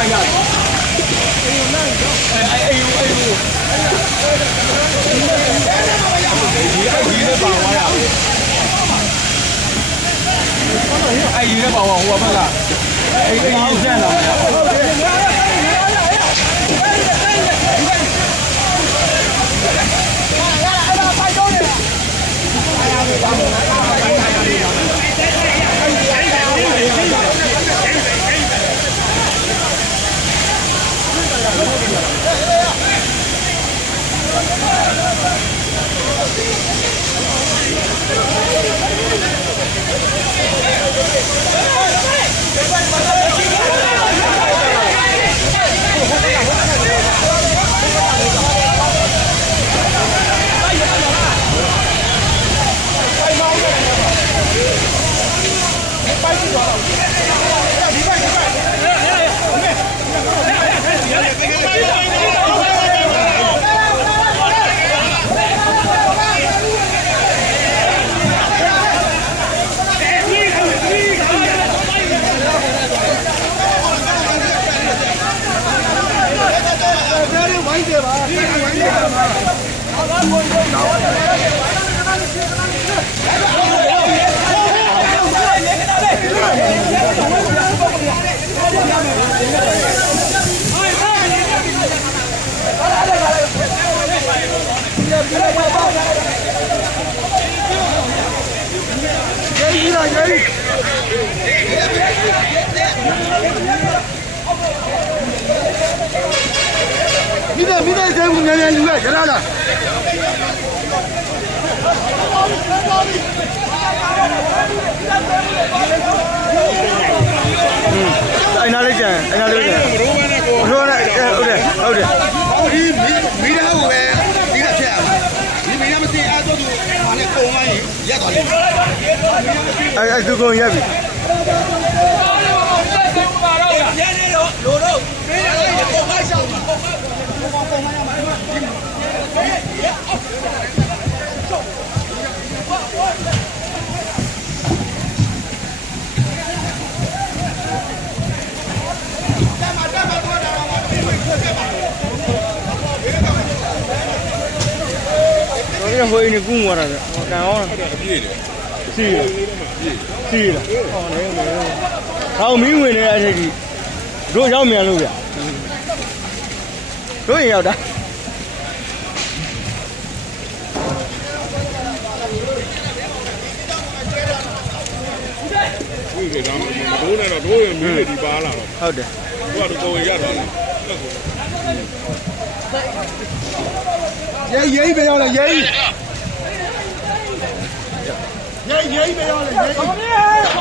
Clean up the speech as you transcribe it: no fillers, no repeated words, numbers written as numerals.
လိုက်ရတယ်ဒီလည်းပါသွားရအဲ့ဒီလည်းပါသွားဟိုဘက်ကအဲ့ဒီစက်လာမိသားစုကိုမြန်လူကရလာလားအဲ့နာလေးကျန်အဲ့နာလေးကျန်ရိုးနဲ့ဟုတ်တယ်ဒီမိသားစုပဲဒီကချက်ဒီမိသားမစင်အားတော့သူဘာနဲ့ပုံလိုက်ရက်သွားလိမ့်မယ်အဲ့သူကုန်ရက်ပြီရဲနေတော့လိုတော့ပေးရတယ်ပုံလိုက်ရှောင်းပုံလိုက်ရမှာဟိုနေကူးသွားတာကံအောင်ပြေးတယ်စီးတယ်ဟောနေမယ်ဟောမီးဝင်နေတဲ့အချိန်ကြီးတို့ရောက်မြန်လို့ဗျတို့ရင်ရောက်တာဒီကဒါမှမဟုတ်နဲ့တော့တို့ရင်မီးတွေဒီပါလာတော့ဟုတ်တယ်သူကတော့ကိုယ်ရတော့လေရဲပဲရောက်လေရဲပဲရောက်လေရဲ